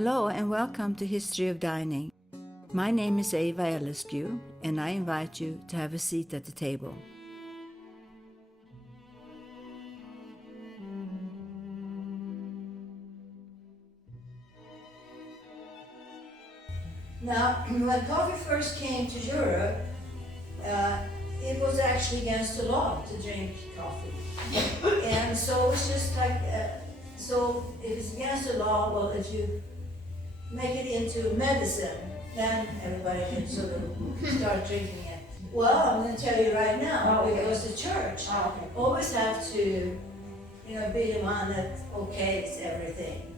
Hello and welcome to History of Dining. My name is Eva Ellescu and I invite you to have a seat at the table. Now, when coffee first came to Europe, it was actually against the law to drink coffee. And so it was just like, so if it's against the law, well, if you make it into medicine, then everybody can sort of start drinking it. Well, I'm going to tell you right now, because the church always have to, be the one that okays everything.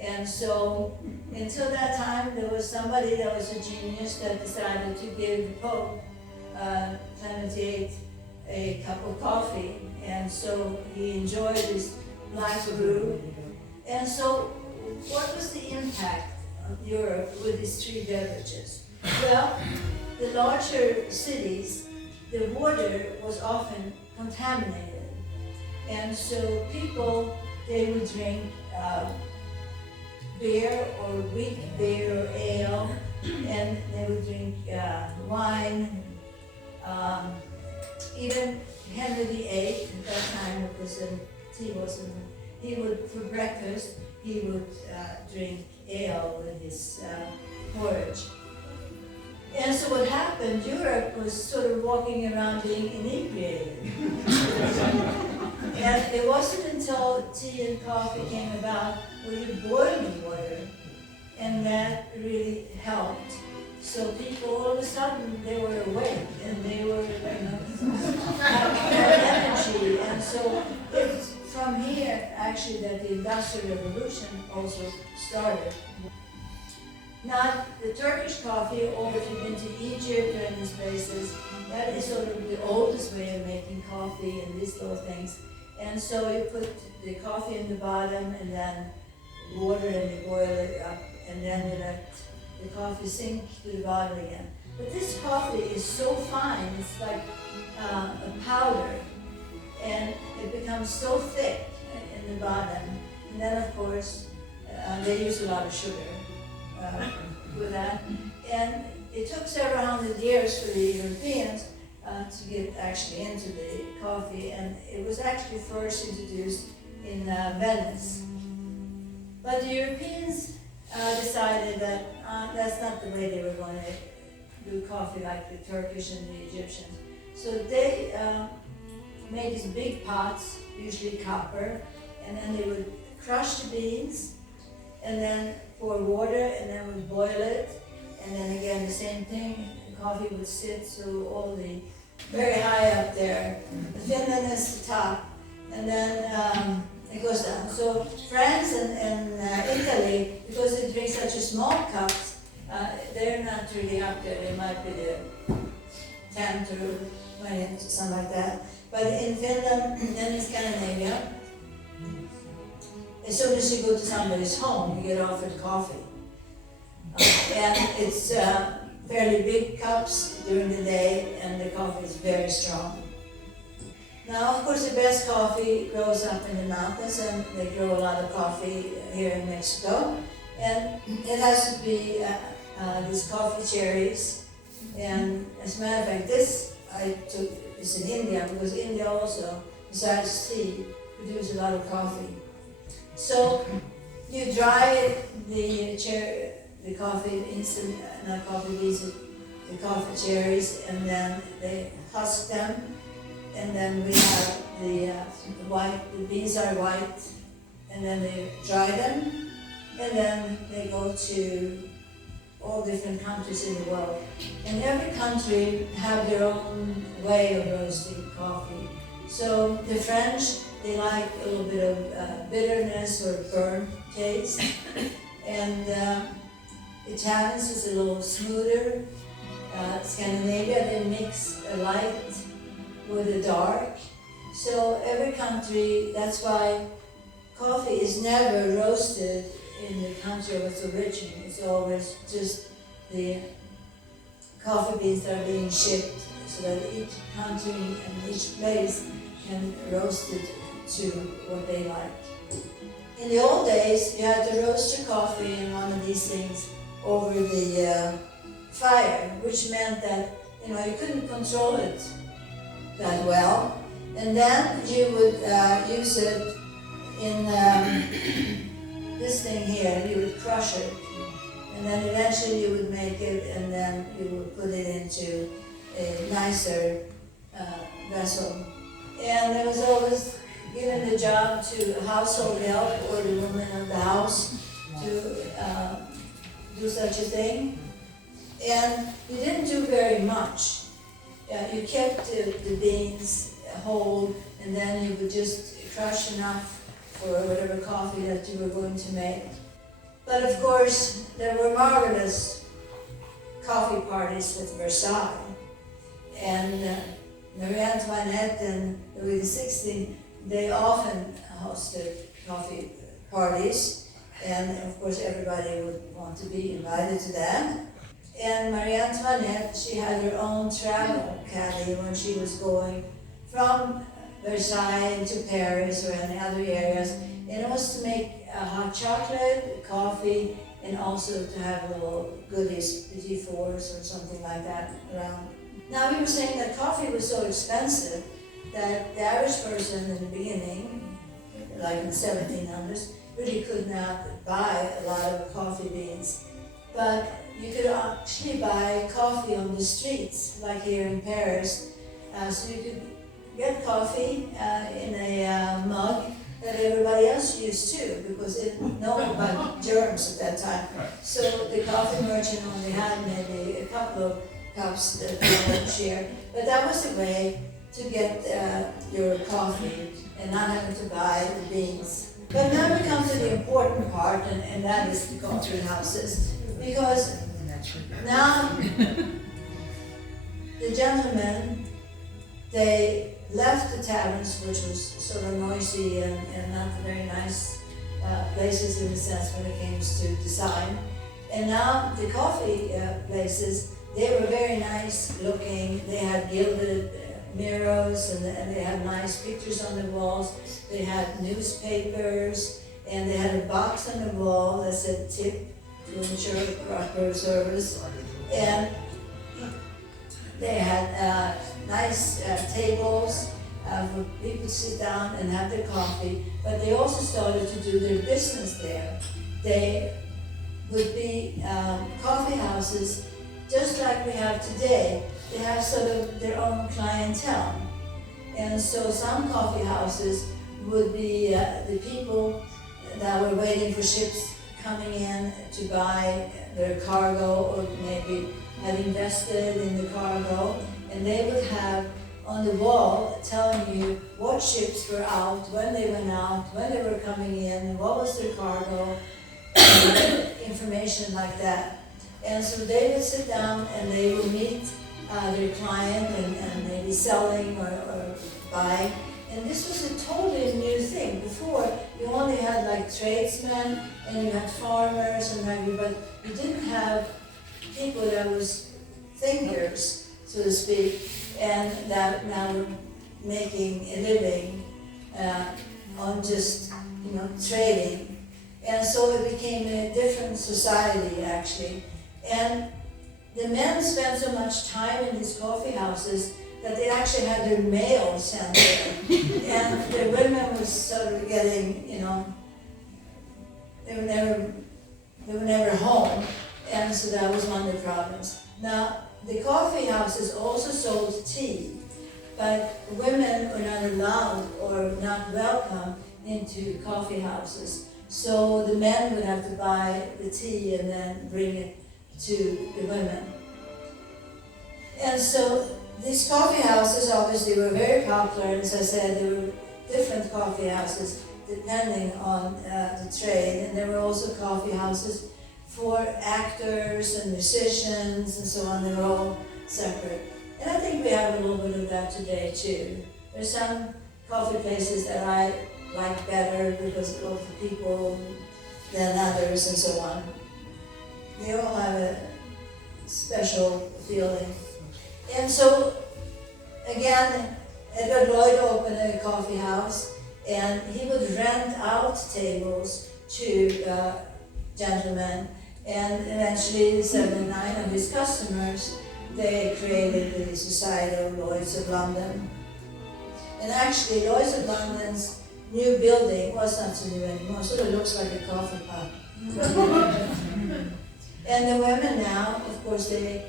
And so, until that time, there was somebody that was a genius that decided to give the Pope Clement VIII a cup of coffee. And so he enjoyed his black brew. And so, what was the impact of Europe with these three beverages? Well, the larger cities, the water was often contaminated. And so people, they would drink beer or weak beer or ale, and they would drink wine. Even Henry VIII at that time, he would, for breakfast, he would drink ale with his porridge. And so what happened, Europe was sort of walking around being inebriated. And it wasn't until tea and coffee came about where you boiled the water, and that really helped. So people, all of a sudden, they were awake, and they were, had energy. And so it's from here, actually, that the Industrial Revolution also started. Now, the Turkish coffee, or if you've been to Egypt or in these places, that is sort of the oldest way of making coffee and these little things. And so you put the coffee in the bottom and then water and you boil it up, and then you let the coffee sink to the bottom again. But this coffee is so fine, it's like a powder, and it becomes so thick in the bottom. And then of course, they use a lot of sugar with that. And it took several hundred years for the Europeans to get actually into the coffee, and it was actually first introduced in Venice. But the Europeans decided that that's not the way they were going to do coffee like the Turkish and the Egyptians. So they made these big pots, usually copper, and then they would crush the beans, and then pour water, and then would boil it, and then again the same thing, the coffee would sit, so all the, very high up there. Finland is the top, and then it goes down. So France and Italy, because they drink such a small cups, they're not really up there. They might be the 10th or 20th, something like that. But in Finland and in Scandinavia, as soon as you go to somebody's home, you get offered coffee. And it's fairly big cups during the day, and the coffee is very strong. Now, of course, the best coffee grows up in the mountains, and they grow a lot of coffee here in Mexico. And it has to be these coffee cherries. And as a matter of fact, this I took is in India, because India also, besides tea, produces a lot of coffee. So you dry the coffee instant, not coffee beans, the coffee cherries, and then they husk them. And then we have the beans are white, and then they dry them, and then they go to all different countries in the world. And every country have their own way of roasting coffee. So the French, they like a little bit of bitterness or burnt taste, and Italians is a little smoother. Scandinavia, they mix a light with a dark. So every country, that's why coffee is never roasted in the country of its origin. It's always just the coffee beans that are being shipped, so that each country and each place can roast it to what they like. in the old days, you had to roast your coffee in one of these things over the fire, which meant that you couldn't control it that well. And then you would use it in this thing here. You would crush it, and then eventually you would make it, and then you would put it into a nicer vessel. And there was always given the job to household help or the woman of the house to do such a thing. And you didn't do very much. You kept the beans whole, and then you would just crush enough for whatever coffee that you were going to make. But of course, there were marvelous coffee parties at Versailles. And Marie Antoinette and Louis XVI, they often hosted coffee parties. And of course, everybody would want to be invited to that. And Marie Antoinette, she had her own travel caddy when she was going from Versailles to Paris or any other areas. And it was to make hot chocolate, coffee, and also to have little goodies, petit fours or something like that around. Now we were saying that coffee was so expensive that the average person in the beginning, like in the 1700s, really could not buy a lot of coffee beans. But you could actually buy coffee on the streets, like here in Paris. So you could get coffee in a mug that everybody else used too, because they didn't know about germs at that time. So the coffee merchant only had maybe a couple of cups that they would share. But that was the way to get your coffee and not having to buy the beans. But now we come to the important part, and that is the coffee houses. Because now the gentlemen, they left the taverns, which was sort of noisy and not very nice places in a sense when it came to design. And now the coffee places, they were very nice looking. They had gilded mirrors and they had nice pictures on the walls. They had newspapers and they had a box on the wall that said tip to ensure proper service. And they had nice tables for people to sit down and have their coffee, but they also started to do their business there. They would be coffee houses just like we have today. They have sort of their own clientele. And so some coffee houses would be the people that were waiting for ships coming in to buy their cargo or maybe had invested in the cargo, and they would have on the wall telling you what ships were out, when they went out, when they were coming in, what was their cargo, information like that. And so they would sit down and they would meet their client and maybe selling or buying. And this was a totally new thing. Before, you only had like tradesmen and you had farmers and maybe, but you didn't have people that was thinkers, so to speak, and that now were making a living on just trading. And so it became a different society actually. And the men spent so much time in these coffee houses that they actually had their mail sent there. And the women was sort of getting, they were never home. And so that was one of the problems. Now, the coffee houses also sold tea, but women were not allowed or not welcome into coffee houses. So the men would have to buy the tea and then bring it to the women. And so these coffee houses obviously were very popular, and as I said, there were different coffee houses depending on the trade, and there were also coffee houses for actors and musicians and so on. They were all separate. And I think we have a little bit of that today too. There's some coffee places that I like better because of the people than others and so on. They all have a special feeling. And so, again, Edward Lloyd opened a coffee house, and he would rent out tables to gentlemen, and eventually the 79 of his customers, they created the Society of Lloyds of London. And actually, Lloyds of London's new building was not so new anymore, so it looks like a coffee pot. And the women now, of course, they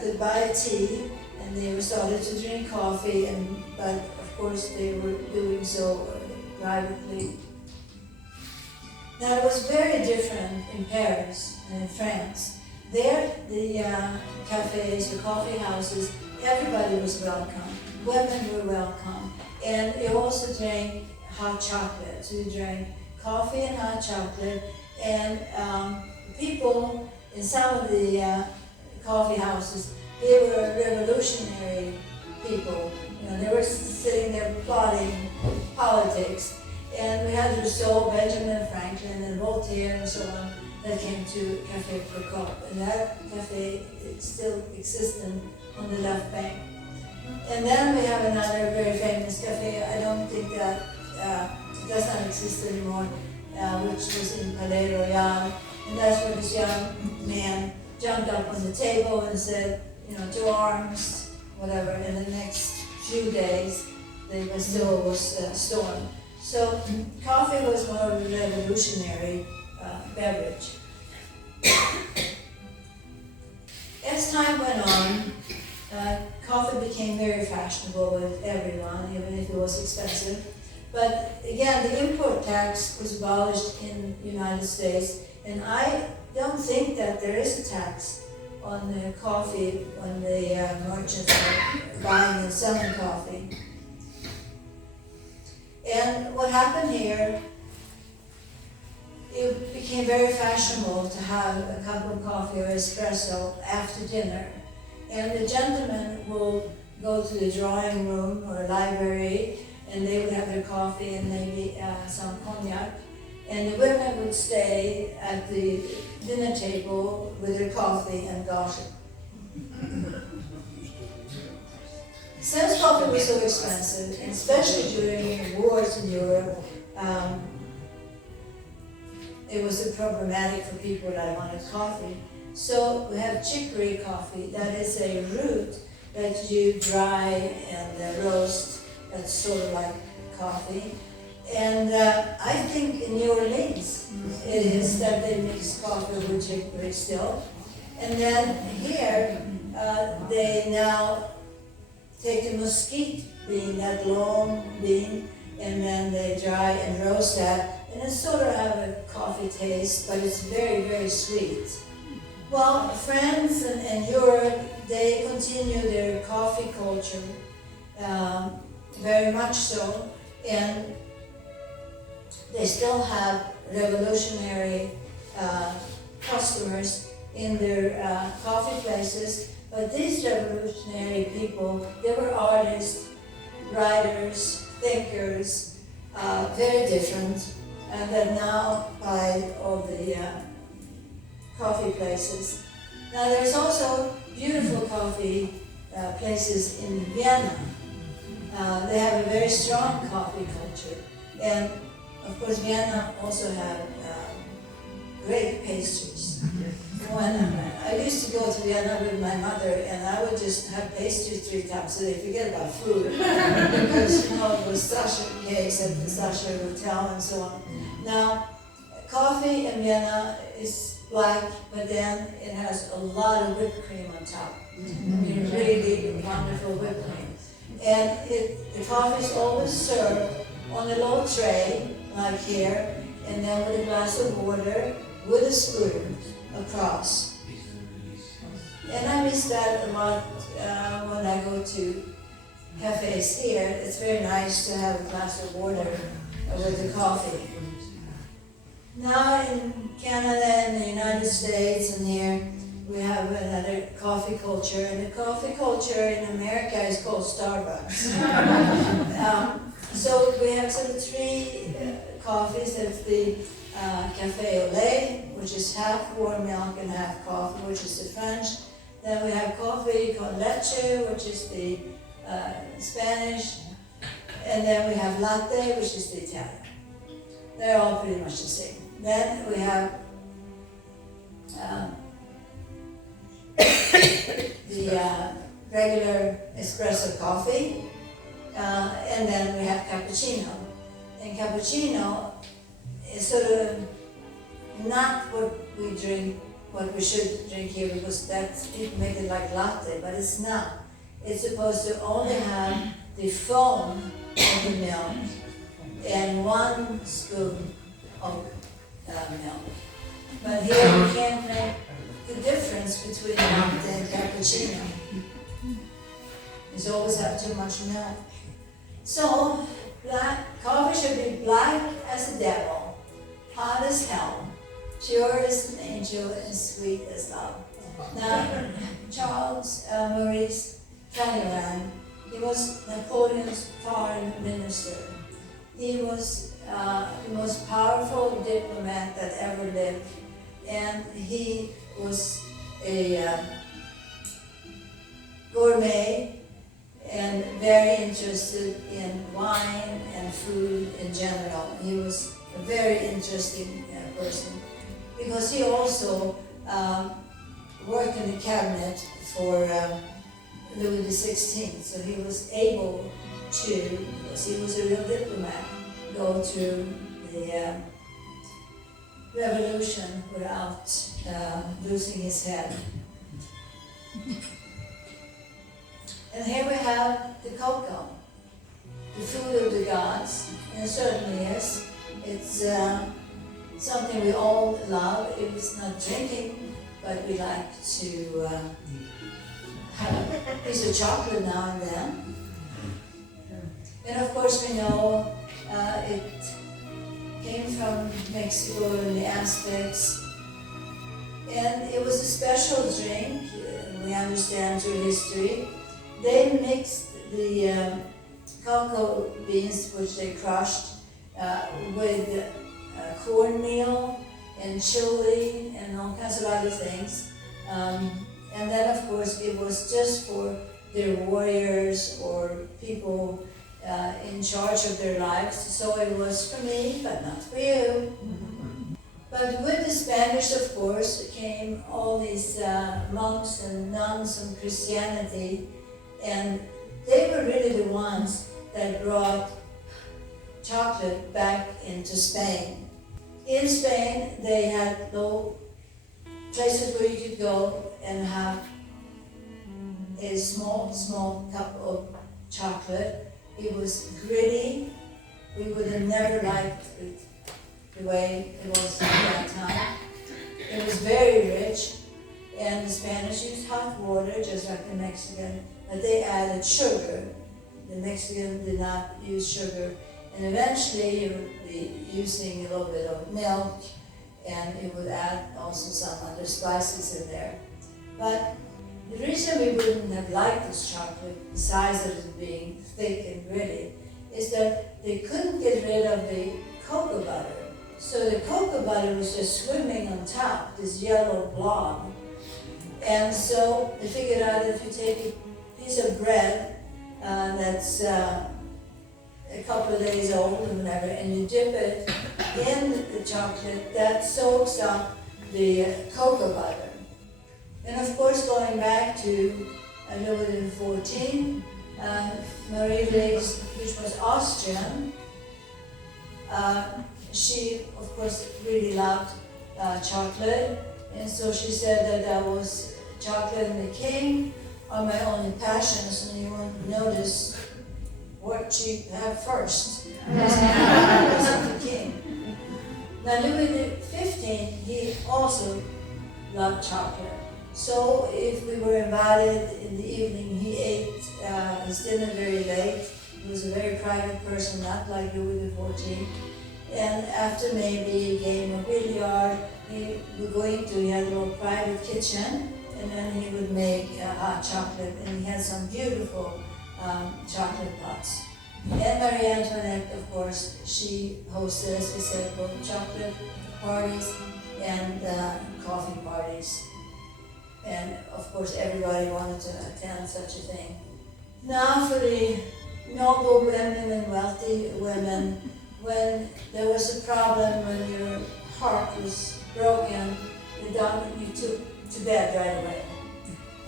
could buy tea, and they were started to drink coffee, but of course they were doing so privately. Now it was very different in Paris and in France. There, the cafes, the coffee houses, everybody was welcome. Women were welcome. And you also drank hot chocolate. So you drank coffee and hot chocolate. And people in some of the coffee houses, they were revolutionary people. You know, they were sitting there plotting politics. And we had Rousseau, Benjamin Franklin, and Voltaire, and so on, that came to Café Procope. And that cafe still exists on the left bank. And then we have another very famous cafe. I don't think that it does not exist anymore, which was in Palais Royal. And that's where this young man jumped up on the table and said, you know, to arms, whatever. In the next few days, the Bastille was stormed. So coffee was more of a revolutionary beverage. As time went on, coffee became very fashionable with everyone, even if it was expensive. But again, the import tax was abolished in the United States, and I don't think that there is a tax on the coffee when the merchants are buying and selling coffee. And what happened here, it became very fashionable to have a cup of coffee or espresso after dinner. And the gentlemen will go to the drawing room or library, and they would have their coffee and maybe some cognac. And the women would stay at the dinner table with their coffee and gossip. Since coffee was so expensive, and especially during wars in Europe, it was problematic for people that wanted coffee. So we have chicory coffee. That is a root that you dry and roast. That's sort of like coffee. And I think in New Orleans it is that they mix coffee with chicory still. And then here they now take the mesquite bean, that long bean, and then they dry and roast that. And it sort of have a coffee taste, but it's very, very sweet. Well, France and Europe, they continue their coffee culture, very much so, and they still have revolutionary customers in their coffee places, but these revolutionary people, they were artists, writers, thinkers, very different, and that now buy all the coffee places. Now there's also beautiful coffee places in Vienna. They have a very strong coffee culture. And of course Vienna also have great pastries. When I used to go to Vienna with my mother, and I would just have pastries 3 times a day, forget about food. Because, you know, it was Sasha cakes at the Sasha Hotel and so on. Now, coffee in Vienna is black, but then it has a lot of whipped cream on top. I mean, really wonderful whipped cream. And the coffee is always served on a little tray, like here, and then with a glass of water, with a spoon across. And I miss that a lot when I go to cafes here. It's very nice to have a glass of water with the coffee. Now in Canada and the United States and here, we have another coffee culture, and the coffee culture in America is called Starbucks. So we have sort of 3 coffees. That's the Café au lait, which is half warm milk and half coffee, which is the French. Then we have coffee con leche, which is the Spanish. And then we have latte, which is the Italian. They're all pretty much the same. Then we have the regular espresso coffee, and then we have cappuccino. And cappuccino is sort of not what we drink, what we should drink here, because that's, people make it like latte, but it's not. It's supposed to only have the foam of the milk and 1 spoon of milk. But here we can't make the difference between latte and cappuccino. You always have too much milk. So, coffee should be black as the devil, hot as hell, pure as an angel, and sweet as love. Now, Charles Maurice Talleyrand, he was Napoleon's foreign minister. He was the most powerful diplomat that ever lived, and he was a gourmet and very interested in wine and food in general. He was a very interesting person because he also worked in the cabinet for Louis XVI, so he was able to, because he was a real diplomat, go through the revolution without losing his head. And here we have the cocoa, the food of the gods, and it certainly is. It's something we all love. It's not drinking, but we like to have a piece of chocolate now and then. And of course we know it came from Mexico and the Aztecs. And it was a special drink, we understand through history. They mixed the cocoa beans, which they crushed, with cornmeal and chili and all kinds of other things. And then, of course, it was just for their warriors or people in charge of their lives. So it was for me, but not for you. But with the Spanish, of course, came all these monks and nuns from Christianity, and they were really the ones that brought chocolate back into Spain. In Spain, they had no places where you could go and have a small cup of chocolate. It was gritty. We would have never liked it the way it was at that time. It was very rich, and the Spanish used hot water, just like the Mexican, but they added sugar. The Mexican did not use sugar, and eventually you would be using a little bit of milk, and you would add also some other spices in there. But the reason we wouldn't have liked this chocolate, besides it being thick and gritty, is that they couldn't get rid of the cocoa butter. So the cocoa butter was just swimming on top, this yellow blob. And so they figured out that if you take a piece of bread that's a couple of days old or whatever, and you dip it in the chocolate, that soaks up the cocoa butter. And of course, going back to Louis XIV, Marie-Louise, which was Austrian, she, of course, really loved chocolate, and so she said that that was chocolate and the king are my only passions, and you won't notice what she had first. The king. Now, Louis XV, he also loved chocolate. So if we were invited in the evening, he ate his dinner very late. He was a very private person, not like Louis XIV. And after maybe a game of billiard, he would go into, he had a little private kitchen, and then he would make hot chocolate, and he had some beautiful chocolate pots. And Marie Antoinette, of course, she hosted, as we said, both chocolate parties and coffee parties. And of course, everybody wanted to attend such a thing. Now for the noble women and wealthy women, when there was a problem, when your heart was broken, the doctor, you took to bed right away.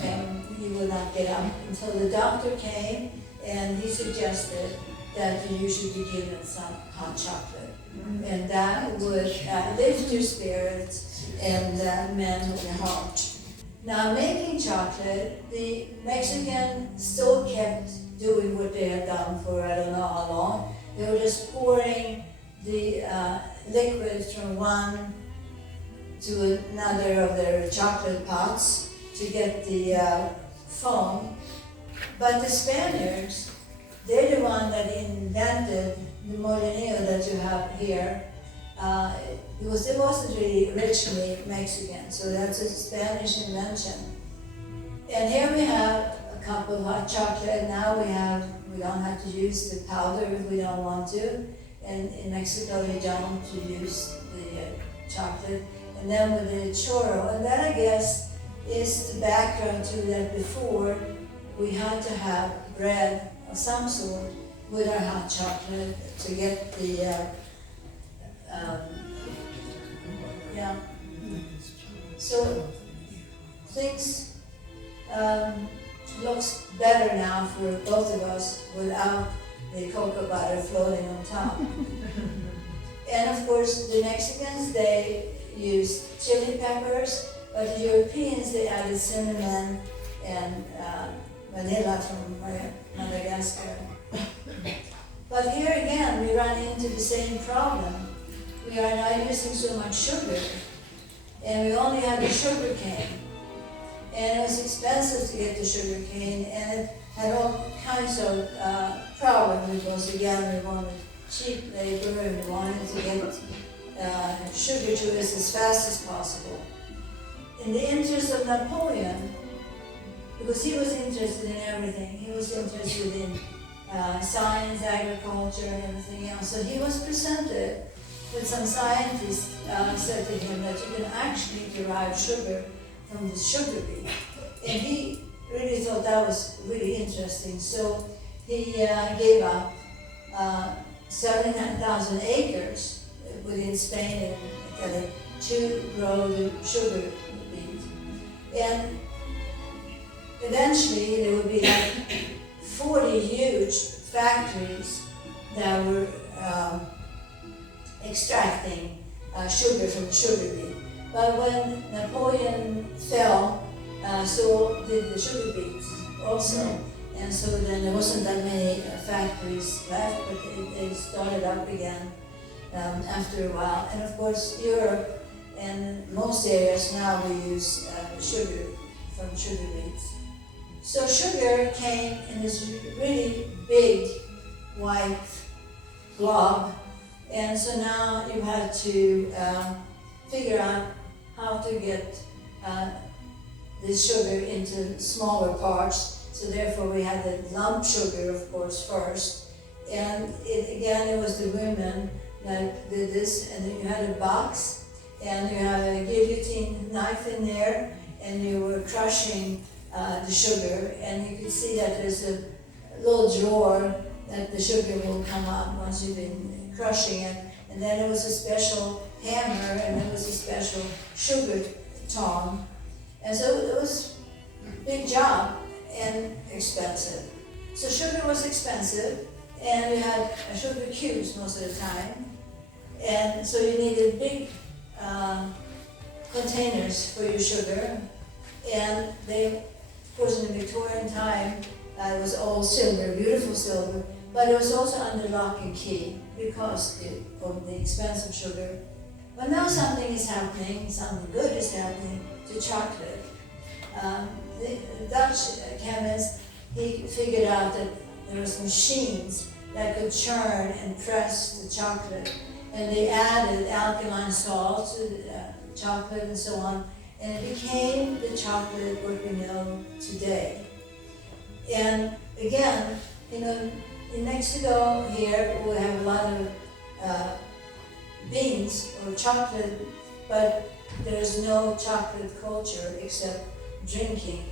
And you would not get up until the doctor came and he suggested that you should be given some hot chocolate. And that would lift your spirits and mend your heart. Now, making chocolate, the Mexicans still kept doing what they had done for I don't know how long. They were just pouring the liquid from one to another of their chocolate pots to get the foam. But the Spaniards, they're the one that invented the molinillo that you have here. Because it wasn't really originally Mexican, so that's a Spanish invention. And here we have a cup of hot chocolate. Now we don't have to use the powder if we don't want to. And in Mexico, you don't use the chocolate. And then with the churro, and that I guess is the background to that before we had to have bread of some sort with our hot chocolate to get the So things looks better now for both of us without the cocoa butter floating on top. And of course, the Mexicans, they used chili peppers, but the Europeans, they added cinnamon and vanilla from Madagascar. But here again, we run into the same problem. We are now using so much sugar, and we only had the sugar cane. And it was expensive to get the sugar cane, and it had all kinds of problems because again, we wanted cheap labor and we wanted to get sugar to us as fast as possible. In the interest of Napoleon, because he was interested in everything, he was interested in science, agriculture, and everything else. So he was presented with some scientists said to him that you can actually derive sugar from the sugar beet. And he really thought that was really interesting. So he gave up 79,000 acres within Spain and Italy to grow the sugar beet. And eventually there would be like 40 huge factories that were extracting sugar from the sugar beet. But when Napoleon fell, so did the sugar beets also. And so then there wasn't that many factories left, but they started up again after a while. And of course, Europe and most areas now we use sugar from sugar beets. So sugar came in this really big white blob, and so now you have to figure out how to get this sugar into smaller parts. So therefore we had the lump sugar, of course, first. And it was the women that did this, and then you had a box, and you have a guillotine knife in there, and you were crushing the sugar, and you could see that there's a little drawer that the sugar will come out once you've been crushing it. And then there was a special hammer, and there was a special sugar tong. And so it was a big job and expensive. So sugar was expensive, and we had sugar cubes most of the time. And so you needed big containers for your sugar. And they, of course, in the Victorian time, it was all silver, beautiful silver, but it was also under lock and key because of the expense of sugar. But now something is happening, something good is happening to chocolate. The Dutch chemist, he figured out that there was machines that could churn and press the chocolate, and they added alkaline salt to the chocolate and so on, and it became the chocolate what we know today. And again, in Mexico here we have a lot of beans or chocolate, but there's no chocolate culture except drinking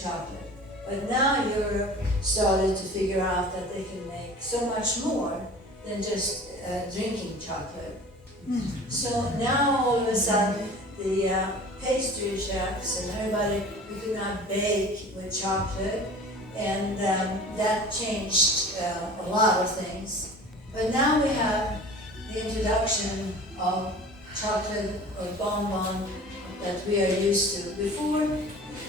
chocolate. But now Europe started to figure out that they can make so much more than just drinking chocolate. So now all of a sudden the pastry chefs and everybody, we could now bake with chocolate, and that changed a lot of things. But now we have the introduction of chocolate or bonbon that we are used to. Before,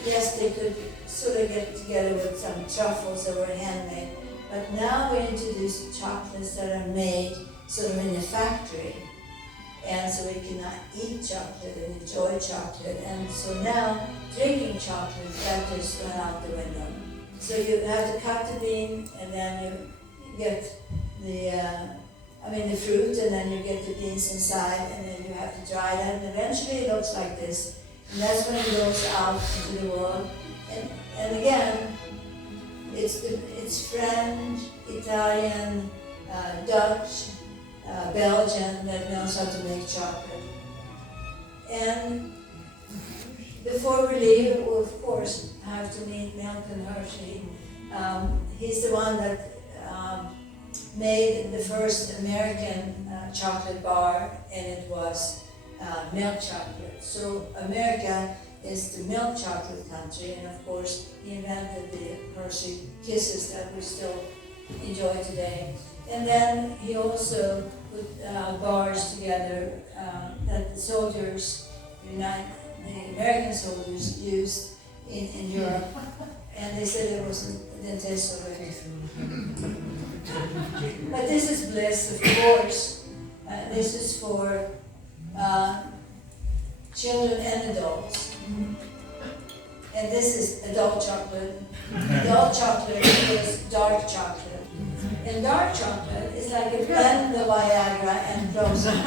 yes, they could sort of get together with some truffles that were handmade, but now we introduce chocolates that are made sort of in a factory. And so we can eat chocolate and enjoy chocolate. And so now, drinking chocolate, that just went out the window. So you have to cut the bean, and then you get the fruit, and then you get the beans inside, and then you have to dry that, and eventually it looks like this. And that's when it goes out into the world. And again, it's French, Italian, Dutch, Belgian that knows how to make chocolate. And before we leave, we of course have to meet Milton Hershey. He's the one that made the first American chocolate bar, and it was milk chocolate. So America is the milk chocolate country, and of course he invented the Hershey Kisses that we still enjoy today. And then he also put bars together that the soldiers, the American soldiers, used in Europe, and they said it didn't taste so good. But this is bliss, of course. This is for children and adults. And this is adult chocolate. Adult chocolate is dark chocolate. And dark chocolate is like a blend of Viagra and Prozac.